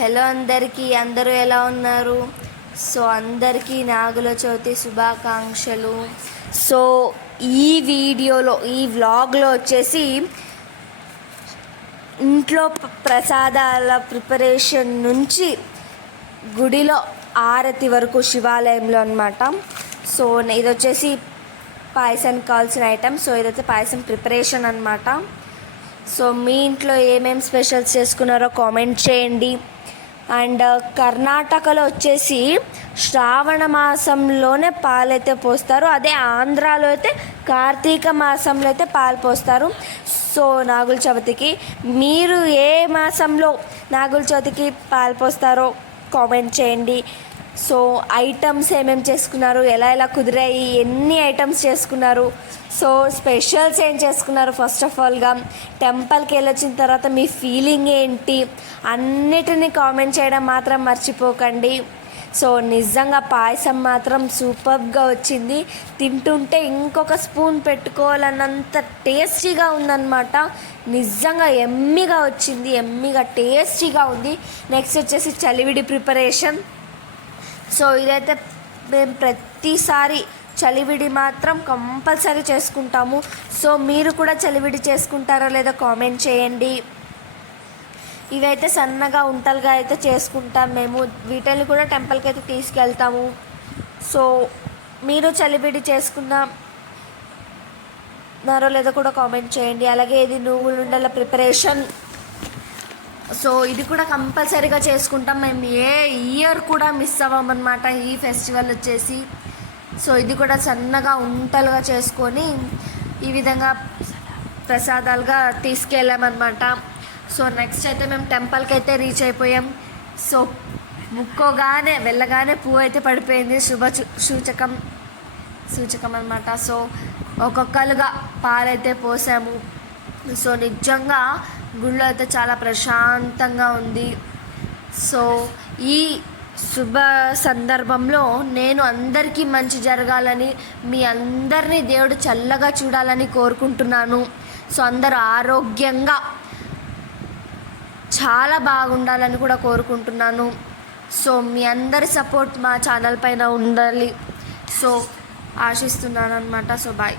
Hello అందరికీ అందరూ ఎలా ఉన్నారు? సో అందరికీ నాగుల చవితి శుభాకాంక్షలు. సో ఈ వీడియోలో ఈ వ్లాగ్లో వచ్చేసి ఇంట్లో ప్రసాదాల ప్రిపరేషన్ నుంచి గుడిలో ఆరతి వరకు శివాలయంలో అనమాట సో ఇది వచ్చేసి పాయసానికి కావాల్సిన ఐటమ్. సో ఇదైతే పాయసం ప్రిపరేషన్ అనమాట సో మీ ఇంట్లో ఏమేమి స్పెషల్స్ చేసుకున్నారో కామెంట్ చేయండి. అండ్ uh, కర్ణాటకలో వచ్చేసి శ్రావణ మాసంలోనే పాలైతే పోస్తారు. అదే ఆంధ్రాలో అయితే కార్తీక మాసంలో అయితే పాలు పోస్తారు. సో నాగుల చవితికి మీరు ఏ మాసంలో నాగుల చవితికి పాలు పోస్తారో కామెంట్ చేయండి. సో ఐటమ్స్ ఏమేమి చేసుకున్నారు? ఎలా ఎలా కుదిరాయి? ఎన్ని ఐటమ్స్ చేసుకున్నారు? సో స్పెషల్స్ ఏం చేసుకున్నారు? ఫస్ట్ ఆఫ్ ఆల్గా టెంపుల్కి వెళ్ళొచ్చిన తర్వాత మీ ఫీలింగ్ ఏంటి? అన్నిటినీ కామెంట్ చేయడం మాత్రం మర్చిపోకండి. సో నిజంగా పాయసం మాత్రం సూపర్గా వచ్చింది. తింటుంటే ఇంకొక స్పూన్ పెట్టుకోవాలన్నంత టేస్టీగా ఉందన్నమాట. నిజంగా ఎమ్మిగా వచ్చింది ఎమ్మిగా టేస్టీగా ఉంది. నెక్స్ట్ వచ్చేసి చలివిడి ప్రిపరేషన్. సో ఇదైతే మేము ప్రతిసారి చలివిడి మాత్రం కంపల్సరీ చేసుకుంటాము. సో మీరు కూడా చలివిడి చేసుకుంటారో లేదో కామెంట్ చేయండి. ఇవైతే సన్నగా ఉంటలుగా అయితే చేసుకుంటాం మేము. వీటిని కూడా టెంపుల్కి అయితే తీసుకెళ్తాము. సో మీరు చలివిడి చేసుకున్నారో నారో లేదో కూడా కామెంట్ చేయండి. అలాగే ఇది నువ్వులు ఉండాల ప్రిపరేషన్ సో ఇది కూడా కంపల్సరీగా చేసుకుంటాం. మేము ఏ ఇయర్ కూడా మిస్ అవ్వమన్నమాట ఈ ఫెస్టివల్ వచ్చేసి. సో ఇది కూడా సన్నగా ఉంటలుగా చేసుకొని ఈ విధంగా ప్రసాదాలుగా తీసుకెళ్ళామన్నమాట. సో నెక్స్ట్ అయితే మేము టెంపుల్కి అయితే రీచ్ అయిపోయాం. సో ముక్కోగానే వెళ్ళగానే పువ్వు అయితే పడిపోయింది. శుభ సూచకం సూచకం అనమాట సో ఒక్కొక్కరుగా పాలైతే పోసాము. సో నిజంగా గుళ్ళో అయితే చాలా ప్రశాంతంగా ఉంది. సో ఈ శుభ సందర్భంలో నేను అందరికీ మంచి జరగాలని మీ అందరినీ దేవుడు చల్లగా చూడాలని కోరుకుంటున్నాను. సో అందరూ ఆరోగ్యంగా చాలా బాగుండాలని కూడా కోరుకుంటున్నాను. సో మీ అందరి సపోర్ట్ మా ఛానల్ పైన ఉండాలి. సో ఆశిస్తున్నాను అనమాట సో బాయ్.